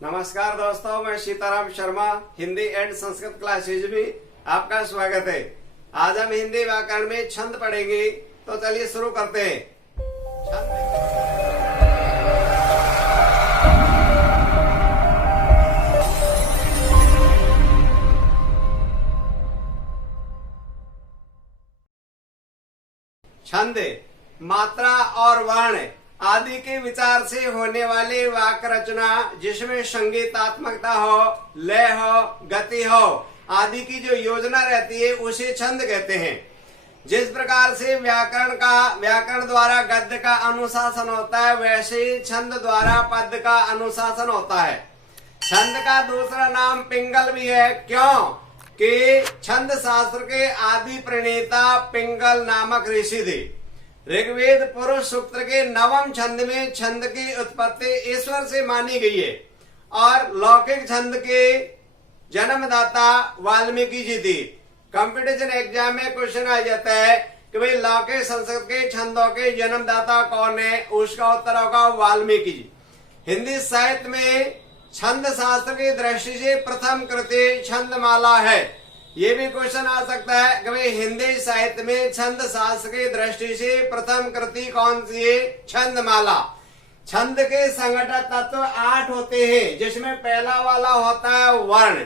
नमस्कार दोस्तों, मैं सीताराम शर्मा हिंदी एंड संस्कृत क्लासेज में आपका स्वागत है। आज हम हिंदी व्याकरण में छंद पढ़ेंगे, तो चलिए शुरू करते हैं। छंद मात्रा और वर्ण आदि के विचार से होने वाले वाक्य रचना, जिसमें संगीतात्मकता हो, लय हो, गति हो आदि की जो योजना रहती है उसे छंद कहते हैं। जिस प्रकार से व्याकरण द्वारा गद्य का अनुशासन होता है, वैसे ही छंद द्वारा पद्य का अनुशासन होता है। छंद का दूसरा नाम पिंगल भी है। क्यों कि छंद शास्त्र के आदि प्रणेता पिंगल नामक ऋषि थे। ऋग्वेद पुरुष सूक्त के 9वें छंद में छंद की उत्पत्ति ईश्वर से मानी गई है और लौकिक छंद के जन्मदाता वाल्मीकि जी थी। कंपटीशन एग्जाम में क्वेश्चन आ जाता है कि भाई लौकिक संस्कृत के छंदों के जन्मदाता कौन है, उसका उत्तर होगा वाल्मीकि जी। हिंदी साहित्य में छंद शास्त्र की दृष्टि से प्रथम कृति छंदमाला है। ये भी क्वेश्चन आ सकता है कि भाई हिंदी साहित्य में छंद शास्त्र की दृष्टि से प्रथम कृति कौन सी है? छंदमाला। छंद के संगठन तत्व 8 होते हैं, जिसमें पहला वाला होता है वर्ण,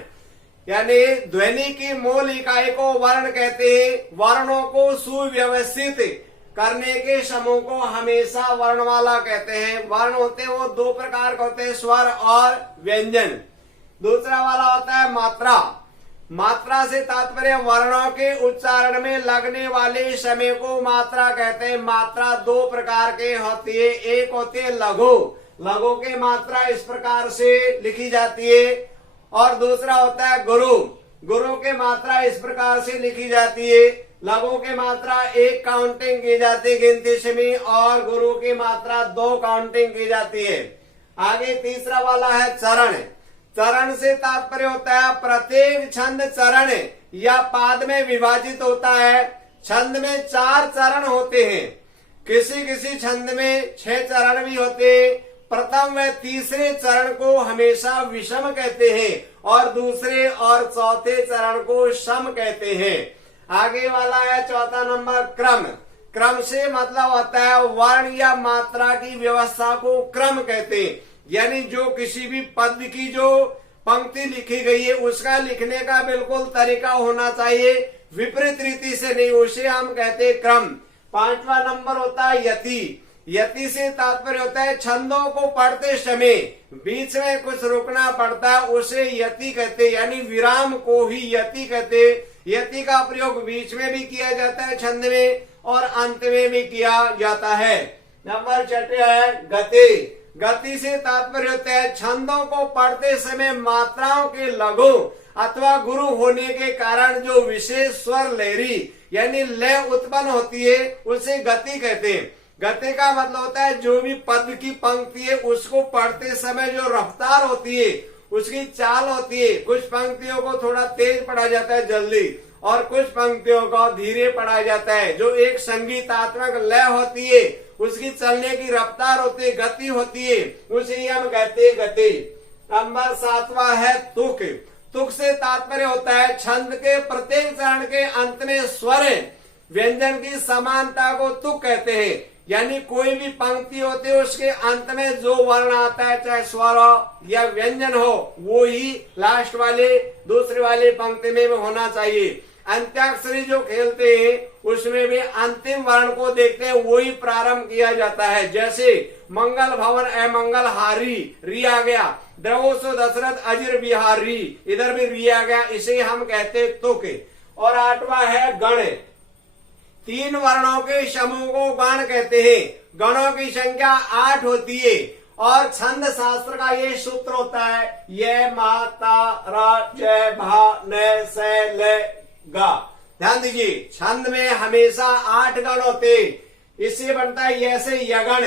यानी ध्वनि की मूल इकाई को वर्ण कहते हैं। वर्णों को सुव्यवस्थित करने के समूह को हमेशा वर्णमाला कहते हैं। वर्ण होते हैं वो 2 प्रकार के होते हैं, स्वर और व्यंजन। दूसरा वाला होता है मात्रा। मात्रा से तात्पर्य वर्णों के उच्चारण में लगने वाले समय को मात्रा कहते हैं। मात्रा 2 प्रकार के होती है। एक होती है लघु। लघु की मात्रा इस प्रकार से लिखी जाती है, और दूसरा होता है गुरु। गुरु की मात्रा इस प्रकार से लिखी जाती है। लघु की मात्रा 1 काउंटिंग की जाती है गिनती समय, और गुरु की मात्रा 2 काउंटिंग की जाती है। आगे तीसरा वाला है चरण। चरण से तात्पर्य होता है प्रत्येक छंद चरण या पाद में विभाजित होता है। छंद में 4 चरण होते हैं। किसी किसी छंद में 6 चरण भी होते हैं। प्रथम व तीसरे चरण को हमेशा विषम कहते हैं और दूसरे और चौथे चरण को सम कहते हैं। आगे वाला है चौथा नंबर क्रम। क्रम से मतलब होता है वर्ण या मात्रा की व्यवस्था को क्रम कहते हैं, यानी जो किसी भी पद की जो पंक्ति लिखी गई है उसका लिखने का बिल्कुल तरीका होना चाहिए, विपरीत रीति से नहीं, उसे हम कहते हैं क्रम। 5वां नंबर होता है यति। यति से तात्पर्य होता है छंदों को पढ़ते समय बीच में कुछ रुकना पड़ता है, उसे यति कहते हैं, यानी विराम को ही यति कहते हैं। यति का प्रयोग बीच में भी किया जाता है छंद में, और अंत में भी किया जाता है। नंबर 6 है गति। गति से तात्पर्य होता है छंदों को पढ़ते समय मात्राओं के लघु अथवा गुरु होने के कारण जो विशेष स्वर लहरी यानी लय उत्पन्न होती है उसे गति कहते हैं। गति का मतलब होता है जो भी पद की पंक्ति है उसको पढ़ते समय जो रफ्तार होती है, उसकी चाल होती है। कुछ पंक्तियों को थोड़ा तेज पढ़ा जाता है जल्दी, और कुछ पंक्तियों को धीरे पढ़ा जाता है। जो एक संगीतात्मक लय होती है उसकी चलने की रफ्तार होती है, गति होती है, उसे ही हम कहते हैं गति। नंबर 7वां है तुक। तुक से तात्पर्य होता है छंद के प्रत्येक चरण के अंत में स्वर व्यंजन की समानता को तुक कहते हैं, यानी कोई भी पंक्ति होती है उसके अंत में जो वर्ण आता है, चाहे स्वर हो या व्यंजन हो, वो ही लास्ट वाले दूसरे वाले पंक्ति में होना चाहिए। अंत्याक्षरी जो खेलते हैं उसमें भी अंतिम वर्ण को देखते हैं, वही प्रारंभ किया जाता है। जैसे मंगल भवन अमंगल हारी, री आ गया। द्रवोसो दशरथ अजिर बिहारी, इधर भी री आ गया, इसे हम कहते तुक। और 8वां है गण। 3 वर्णों के समूह को गण कहते हैं। गणों की संख्या 8 होती है, और छंद शास्त्र का ये सूत्र होता है ये मा ता रा जय भा न से ले गा। ध्यान दीजिए, छंद में हमेशा 8 गण होते। इससे बनता है ऐसे यगण,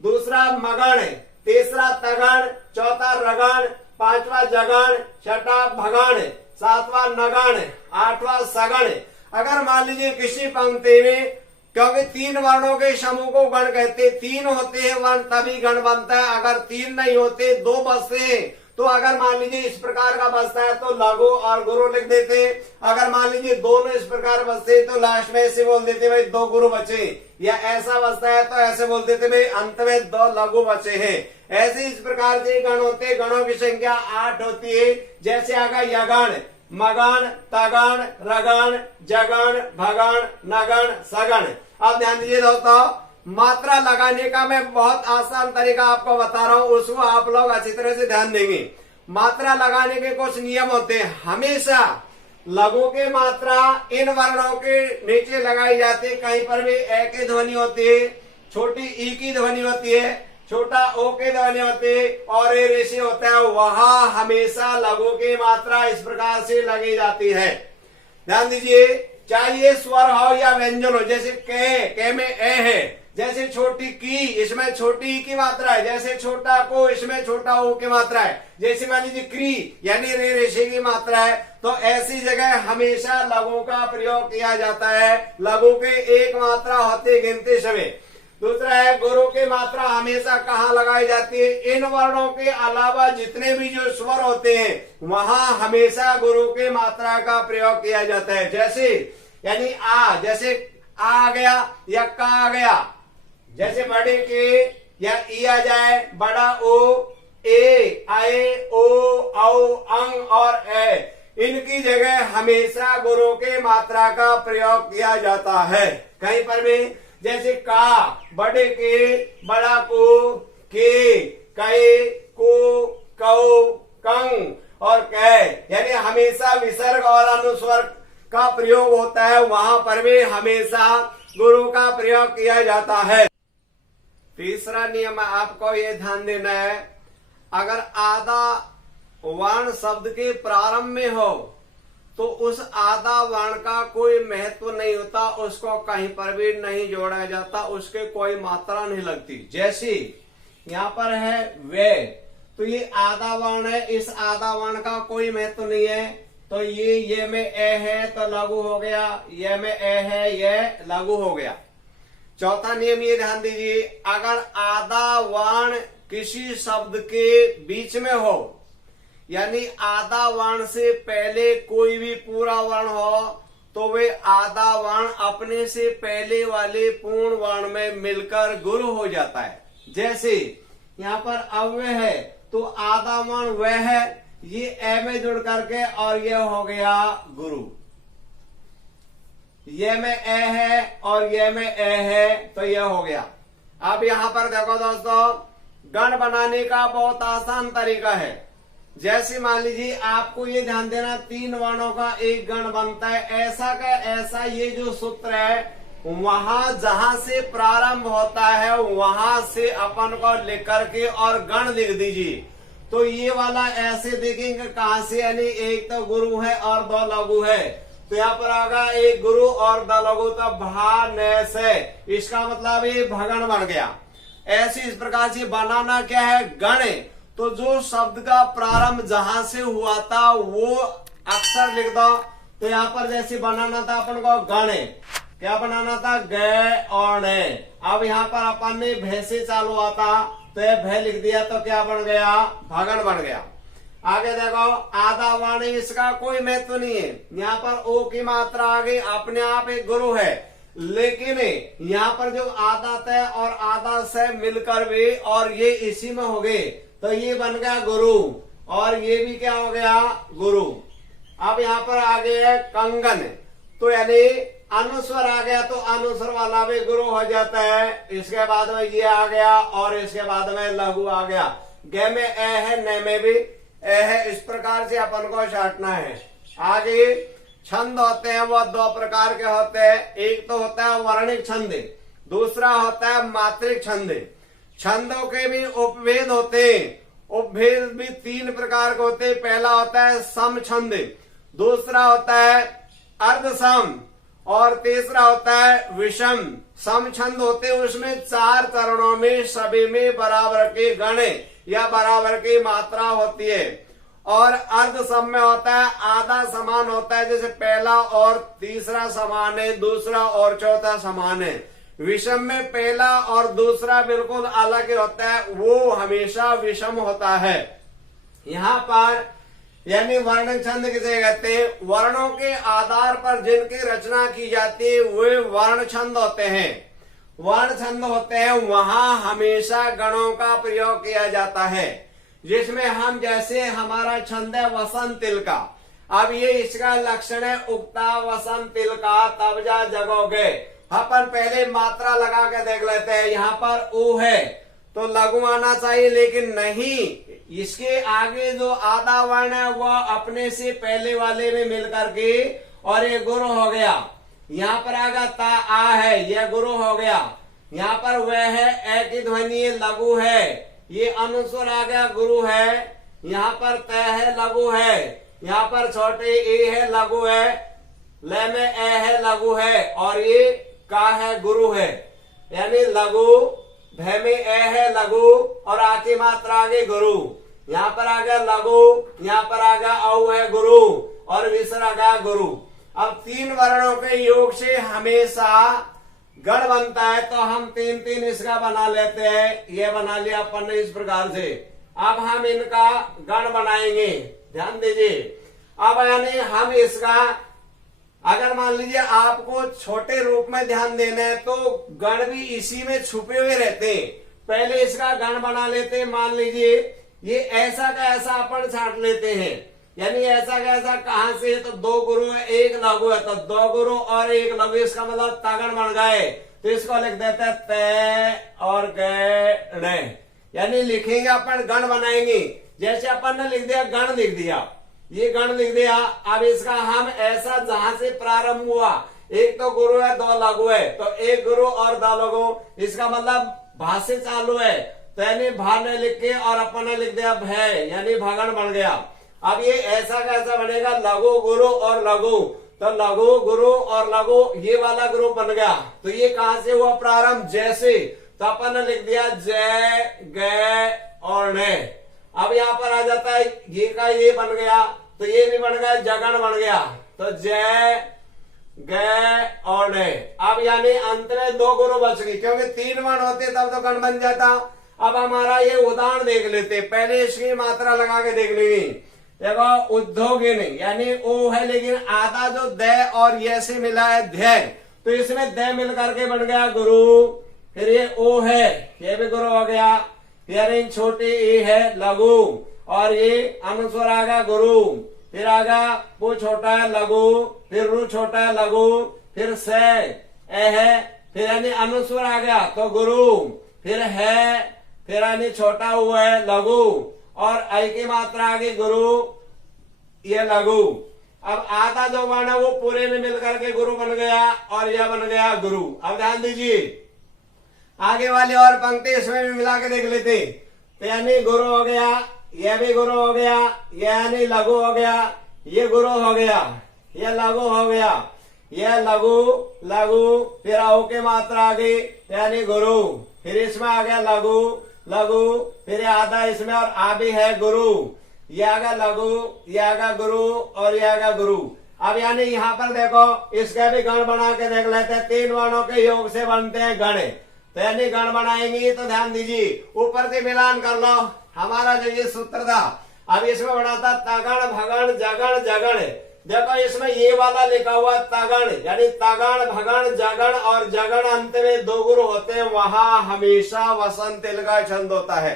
दूसरा मगण, तीसरा तगण, चौथा रगण, 5वां जगण, 6वां भगण, 7वां नगण, 8वां सगण। अगर मान लीजिए किसी पंक्ति में क्योंकि 3 वर्णों के समूह को गण कहते, 3 होते हैं वर्ण तभी गण बनता है। अगर 3 नहीं होते, 2 बचते हैं, तो अगर मान लीजिए इस प्रकार का बचता है तो लघु और गुरु लिख देते। अगर मान लीजिए दोनों इस प्रकार बचते तो लास्ट में ऐसे बोल देते भाई 2 गुरु बचे, या ऐसा बचता है तो ऐसे बोल देते भाई अंत में 2 लघु बचे हैं। ऐसे इस प्रकार से गण होते, गणों की संख्या 8 होती है। जैसे आगा यगण, मगण, तगण, रगण, जगण, भगण, नगण, सगण। अब ध्यान दीजिए दोस्तों, मात्रा लगाने का मैं बहुत आसान तरीका आपको बता रहा हूं, उसको आप लोग अच्छी तरह से ध्यान देंगे। मात्रा लगाने के कुछ नियम होते हैं। हमेशा लघु के मात्रा इन वर्णों के नीचे लगाई जाती है। कहीं पर भी ए की ध्वनि होती है, छोटी ई की ध्वनि होती है, छोटा ओ की ध्वनि होती है, और ए ऋषि होता है, वहां हमेशा लघु की मात्रा इस प्रकार से लगी जाती है। ध्यान दीजिए, चाहे ये स्वर हो या व्यंजन हो। जैसे के में ए है, जैसे छोटी की, इसमें छोटी ई की मात्रा है। जैसे छोटा को, इसमें छोटा ओ की मात्रा है। जैसे मान लीजिए क्री यानी रे ऋषि की मात्रा है। तो ऐसी जगह हमेशा लघु का प्रयोग किया जाता है। लघु के एक मात्रा होती गिनते समय। दूसरा है गुरु की मात्रा हमेशा कहाँ लगाई जाती है? इन वर्णों के अलावा जितने भी जो स्वर होते हैं वहां हमेशा गुरु की मात्रा का प्रयोग किया जाता है। जैसे यानी आ, जैसे आ गया या का आ गया। जैसे बड़े के या ई आ जाए, बड़ा ओ, ए, आए, ओ, औ, अंग और ए, इनकी जगह हमेशा गुरु के मात्रा का प्रयोग किया जाता है। कहीं पर भी जैसे का, बड़े के, बड़ा को, के, कै, को, कौ, कंग और कै, यानी हमेशा विसर्ग और अनुस्वर का प्रयोग होता है। वहां पर भी हमेशा गुरु का प्रयोग किया जाता है। तीसरा नियम आपको ये ध्यान देना है, अगर आधा वर्ण शब्द के प्रारंभ में हो तो उस आधा वर्ण का कोई महत्व नहीं होता, उसको कहीं पर भी नहीं जोड़ा जाता, उसके कोई मात्रा नहीं लगती। जैसे यहाँ पर है वे, तो ये आधा वर्ण है, इस आधा वर्ण का कोई महत्व नहीं है। तो ये में ए है तो लघु हो गया, ये में ए है ये लघु हो गया। चौथा नियम ये ध्यान दीजिए, अगर आधा वर्ण किसी शब्द के बीच में हो, यानी आधा वर्ण से पहले कोई भी पूरा वर्ण हो, तो वे आधा वर्ण अपने से पहले वाले पूर्ण वर्ण में मिलकर गुरु हो जाता है। जैसे यहाँ पर अव्यय है तो आधा वर्ण वह है, ये ए में जुड़ करके और ये हो गया गुरु। ये में ए है और ये में ए है तो ये हो गया। अब यहाँ पर देखो दोस्तों, गण बनाने का बहुत आसान तरीका है। जैसे मान लीजिए आपको ये ध्यान देना, 3 वर्णों का एक गण बनता है। ऐसा का ऐसा ये जो सूत्र है, वहां जहां से प्रारंभ होता है वहां से अपन को लिख करके और गण लिख दीजिए। तो ये वाला ऐसे देखेंगे कहां से, यानी एक तो गुरु है और 2 लघु है, तो यहाँ पर आगा एक गुरु और 2 लघु, तो भा न से, इसका मतलब ये भगण बन गया। ऐसे इस प्रकार से बनाना क्या है, गण। तो जो शब्द का प्रारंभ जहां से हुआ था वो अक्षर लिख दो। तो यहाँ पर जैसे बनाना था अपन को गण, क्या बनाना था, ग और ने। अब यहाँ पर अपन ने भय से चालू आता तो ये भय लिख दिया, तो क्या बन गया, भगन बन गया। आगे देखो, आधा वर्ण इसका कोई महत्व नहीं है। यहाँ पर ओ की मात्रा आ गई, अपने आप एक गुरु है, लेकिन यहाँ पर जो आधा तय और आधा से मिलकर भी और ये इसी में हो गए, तो ये बन गया गुरु, और ये भी क्या हो गया, गुरु। अब यहाँ पर आ गया कंगन, तो यानी अनुस्वर आ गया, तो अनुस्वर वाला भी गुरु हो जाता है। इसके बाद में ये आ गया और इसके बाद में लघु आ गया। गे में ए है, न में भी ए है, इस प्रकार से अपन को छाटना है। आगे छंद होते हैं, वो 2 प्रकार के होते हैं। एक तो होता है वर्णिक छंद, दूसरा होता है मात्रिक छंद। छंदों के भी उपभेद होते हैं। उपभेद भी 3 प्रकार के होते हैं। पहला होता है सम छंद, दूसरा होता है अर्ध सम, और तीसरा होता है विषम। सम छंद होते हैं, उसमें 4 चरणों में सभी में बराबर के गण या बराबर की मात्रा होती है। और अर्ध सम्य होता है, आधा समान होता है, जैसे पहला और तीसरा समान है, दूसरा और चौथा समान है। विषम में पहला और दूसरा बिल्कुल अलग होता है, वो हमेशा विषम होता है। यहाँ पर यानी वर्ण छंद किसे कहते हैं? वर्णों के आधार पर जिनकी रचना की जाती है वे वर्ण छंद होते हैं। वर्ण छंद होते हैं, वहां हमेशा गणों का प्रयोग किया जाता है, जिसमें हम जैसे हमारा छंद है वसंत तिल का। अब ये इसका लक्षण है उगता वसंत तिल का तब जा जगोगे। अपन पहले मात्रा लगा के देख लेते हैं। यहाँ पर ऊ है तो लघु आना चाहिए, लेकिन नहीं, इसके आगे जो आधा वर्ण है वह अपने से पहले वाले में मिल करके और ये गुरु हो गया। यहाँ पर आगा ता आ है, यह गुरु हो गया। यहाँ पर वह है ए की ध्वनि लघु है, ये अनुस्वर आ गया गुरु है। यहाँ पर त है लघु है, यहाँ पर छोटे ए है लघु है, ल में ए है लघु है, और ये का है गुरु है। यानी लघु, भ में ए है लघु और आ की मात्रा आगे गुरु। यहाँ पर आ गया लघु, यहाँ पर आ गया औ है गुरु और विसर आ गया गुरु। अब तीन वर्णों के योग से हमेशा गण बनता है, तो हम तीन तीन इसका बना लेते हैं। ये बना लिया अपन ने इस प्रकार से। अब हम इनका गण बनाएंगे, ध्यान दीजिए। अब यानी हम इसका, अगर मान लीजिए आपको छोटे रूप में ध्यान देना है तो गण भी इसी में छुपे हुए रहते हैं। पहले इसका गण बना लेते हैं। मान लीजिए ये ऐसा का ऐसा अपन छांट लेते हैं, यानी ऐसा का ऐसा कहां से? तो दो गुरु है, एक लघु है, तो दो गुरु और एक लघु, इसका मतलब तगण बन गए। तो इसको लिख देते हैं तय और गण, यानी लिखेंगे अपन गण बनाएंगे। जैसे अपन ने लिख दिया गण, लिख दिया, ये गण लिख दिया। अब इसका हम ऐसा जहां से प्रारंभ हुआ, एक तो गुरु है दो लघु है, तो एक गुरु और दो लघु, इसका मतलब भा से चालू है, तो यानी भा ने लिख के और अपन ने लिख दिया भय, यानी भगण बन गया। अब ये ऐसा कैसा बनेगा? लघु गुरु और लघु, तो लघु गुरु और लघु ये वाला ग्रुप बन गया। तो ये कहां से हुआ प्रारंभ? जैसे, तो अपन ने लिख दिया जय ग और ने। अब यहाँ पर आ जाता है ये का ये बन गया, तो ये भी बन गया, जगण बन गया, तो जय ग और ने। अब यानी अंत में दो गुरु बच गई, क्योंकि तीन वर्ण होते तब तो गण बन जाता। अब हमारा ये उदाहरण देख लेते, पहले इसकी मात्रा लगा के देख लेंगे। देखो उद्योगिनी, यानी ओ है लेकिन आधा जो द और ये से मिला है ध्य, तो इसमें द मिल करके बन गया गुरु। फिर ये ओ है, ये भी गुरु हो गया। फिर छोटे ए है लघु, और ये अनुस्वर आ गया गुरु। फिर आ गया वो छोटा है लघु, फिर रू छोटा है लघु, फिर से ए है, फिर यानी अनुस्वर आ गया तो गुरु, फिर है, फिर यानी छोटा हुआ है लघु, और आई की मात्रा आ गई गुरु, ये लघु। अब आधा जो वर्ण है वो पूरे में मिलकर के गुरु बन गया, और यह बन गया गुरु। अब ध्यान दीजिए आगे वाली और पंक्ति इसमें भी मिला के देख लेते। तो यानी गुरु हो गया, यह भी गुरु हो गया, यानी लघु हो गया, ये गुरु हो गया, यह लघु हो गया, यह लघु लघु, फिर औ के मात्रा आ गई यानी गुरु, फिर इसमें आ गया लघु लघु, फिर आधा इसमें और आ भी है गुरु, ये आ गया लघु, ये आ गया गुरु, और ये आ गया गुरु। अब यानी यहाँ पर देखो इसका भी गण बना के देख लेते हैं। तीन वर्णों के योग से बनते हैं गण, तो यानी गण बनाएंगे तो ध्यान दीजिए ऊपर से मिलान कर लो। हमारा जो ये सूत्र था, अब इसमें बना था तगण भगण जगण जगण। देखो इसमें ये वाला लिखा हुआ तगण, यानी तगण भगण जगण, और जगण अंत में दो गुरु होते हैं, वहां हमेशा वसंत तिल का छंद होता है।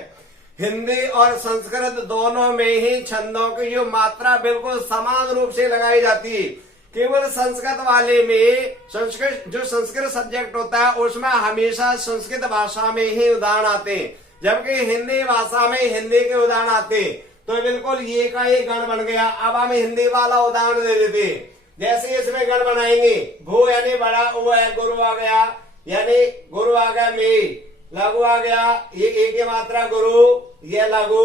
हिंदी और संस्कृत दोनों में ही छंदों की जो मात्रा बिल्कुल समान रूप से लगाई जाती है। केवल संस्कृत वाले में संस्कृत सब्जेक्ट होता है उसमें हमेशा संस्कृत भाषा में ही उदाहरण आते हैं, जबकि हिंदी भाषा में हिंदी के उदाहरण आते हैं। तो बिल्कुल ये का ये गण बन गया। अब हम हिंदी वाला उदाहरण दे देते, जैसे इसमें गण बनाएंगे। भू यानी बड़ा वो है, गुरु आ गया, यानी गुरु आ गया, में लघु आ गया, ये ए की मात्रा गुरु, ये लघु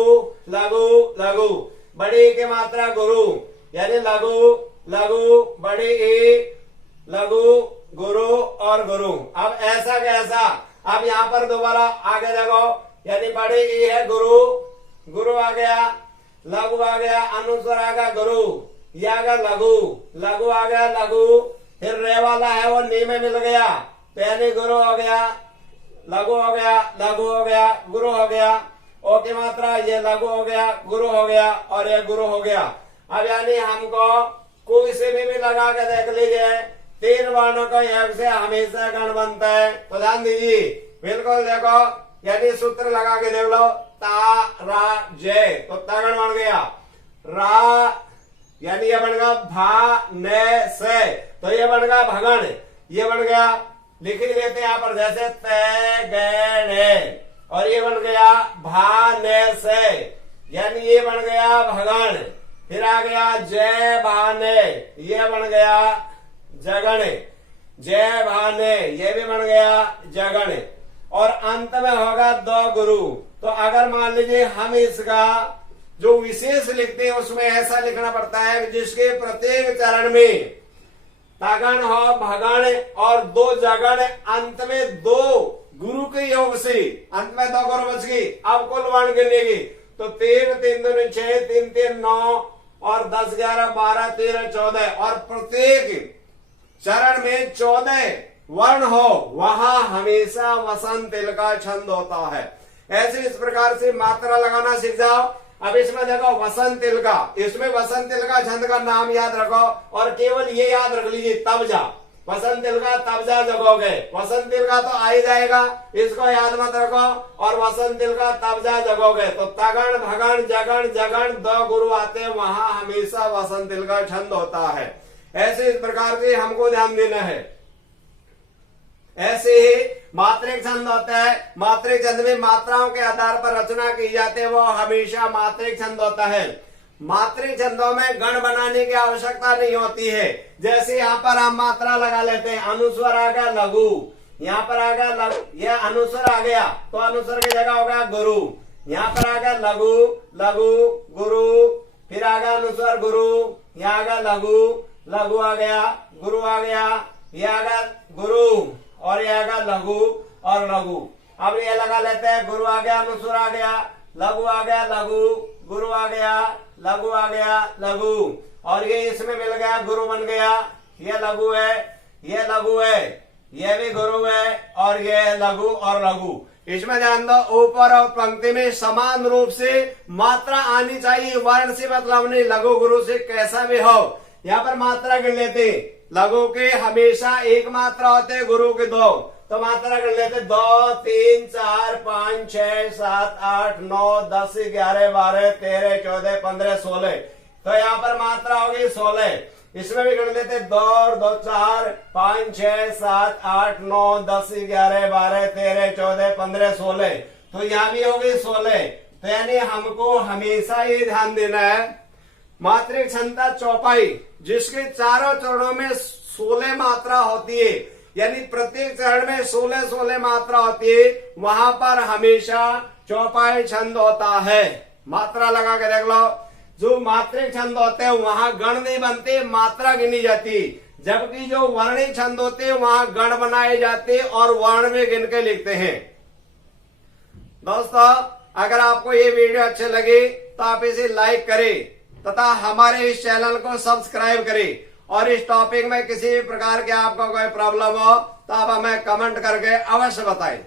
लघु लघु, बड़े ए की मात्रा गुरु, यानी लघु लघु, बड़े ए लघु गुरु और गुरु। अब ऐसा कैसा? अब यहाँ पर दोबारा आगे देखो, यानी बड़े ए है गुरु, गुरु आ गया, लघु आ गया, अनुस्वर आ गया गुरु, ये आ गया लघु, लघु आ गया लघु, फिर रे वाला है वो नी में मिल गया, पहले गुरु हो गया, लघु हो गया, लघु हो गया, गुरु हो गया, ओ की मात्रा, ये लघु हो गया, गुरु हो गया और ये गुरु हो गया। अब यानी हमको कोई से भी लगा के देख लीजिए, 3 वर्णों का योग से हमेशा गण बनता है। तो ध्यान दीजिए, बिल्कुल देखो, यानी सूत्र लगा के देख लो, ता रा जय, तो तगण बन गया, रा यानी ये बन गया भा ने से, तो ये बन गया भगण, ये बन गया, लिख ही लेते यहाँ पर जैसे ते गणे, और ये बन गया भा ने से, यानी ये बन गया भगण, फिर आ गया जय भाने, ये बन गया जगण, जय भाने, ये भी बन गया जगण, और अंत में होगा 2 गुरु। तो अगर मान लीजिए हम इसका जो विशेष लिखते हैं उसमें ऐसा लिखना पड़ता है जिसके प्रत्येक चरण में तगण हो, भगण और 2 जगण, अंत में 2 गुरु के योग से, अंत में 2 गुरु बच गई। अब कुल वर्ण गिनेगी तो 3 3 2 6 3 3 9 और 10 11 12 13 14, और प्रत्येक चरण में 14 वर्ण हो, वहां हमेशा वसंत तिल का छंद होता है। ऐसे इस प्रकार से मात्रा लगाना सीख जाओ। अब इसमें देखो वसंत तिल का, इसमें वसंत तिल का छंद का नाम याद रखो, और केवल ये याद रख लीजिए तबजा, वसंत तिल का तबजा जगोगे, वसंत तिल का तो आ ही जाएगा, इसको याद मत रखो, और वसंत तिल का तबजा जगोगे। तो तगण भगण जगण जगण 2 गुरु आते हैं, वहां हमेशा वसंत तिल का छंद होता है। ऐसे इस प्रकार से हमको ध्यान देना है। ऐसे ही मात्रिक छंद होता है, मात्रिक छंद में मात्राओं के आधार पर रचना की जाती है, वो हमेशा मात्रिक छंद होता है। मात्रिक छंदों में गण बनाने की आवश्यकता नहीं होती है। जैसे यहाँ पर हम मात्रा लगा लेते हैं, अनुस्वर आ गया लघु, यहाँ पर आ गया लघु, यह अनुस्वर आ गया तो अनुस्वर की जगह हो गया गुरु, यहाँ पर आ गया लघु लघु गुरु, फिर आ गया अनुस्वर गुरु, यहाँ आ गया लघु, लघु आ गया, गुरु आ गया, यह आ गया गुरु, और यह आ गया लघु और लघु। अब ये लगा लेते हैं, गुरु आ गया, अनुस्वर आ गया, लघु आ गया, लघु, गुरु आ गया, लघु आ गया, लघु, और ये इसमें मिल गया, गुरु बन गया, ये लघु है, ये लघु है, ये भी गुरु है, और ये लघु और लघु। इसमें ध्यान दो, ऊपर और पंक्ति में समान रूप से मात्रा आनी चाहिए, वर्ण से मतलब नहीं, लघु गुरु से कैसा भी हो। यहाँ पर मात्रा गिन लेते, लघु के हमेशा 1 मात्रा होते, गुरु के 2, तो मात्रा गिन लेते 2 3 4 5 6 7 8 9 10 11 12 13 14 15 16, तो यहाँ पर मात्रा होगी 16। इसमें भी गिन लेते 2 2 4 5 6 7 8 9 10 11 12 13 14 15 16, तो यहाँ भी होगी 16। तो यानी हमको हमेशा ये ध्यान देना है, मात्रिक क्षमता चौपाई जिसके चारों चरणों में 16 मात्रा होती है, यानी प्रत्येक चरण में 16 मात्रा होती है, वहां पर हमेशा चौपाई छंद होता है। मात्रा लगा के देख लो, जो मात्रिक छंद होते हैं वहां गण नहीं बनते, मात्रा गिनी जाती, जबकि जो वर्णिक छंद होते हैं वहां गण बनाए जाते और वर्ण में गिन के लिखते हैं। दोस्तों, अगर आपको ये वीडियो अच्छे लगे तो आप इसे लाइक करें तथा हमारे इस चैनल को सब्सक्राइब करें, और इस टॉपिक में किसी भी प्रकार के आपको कोई प्रॉब्लम हो तो आप हमें कमेंट करके अवश्य बताएं।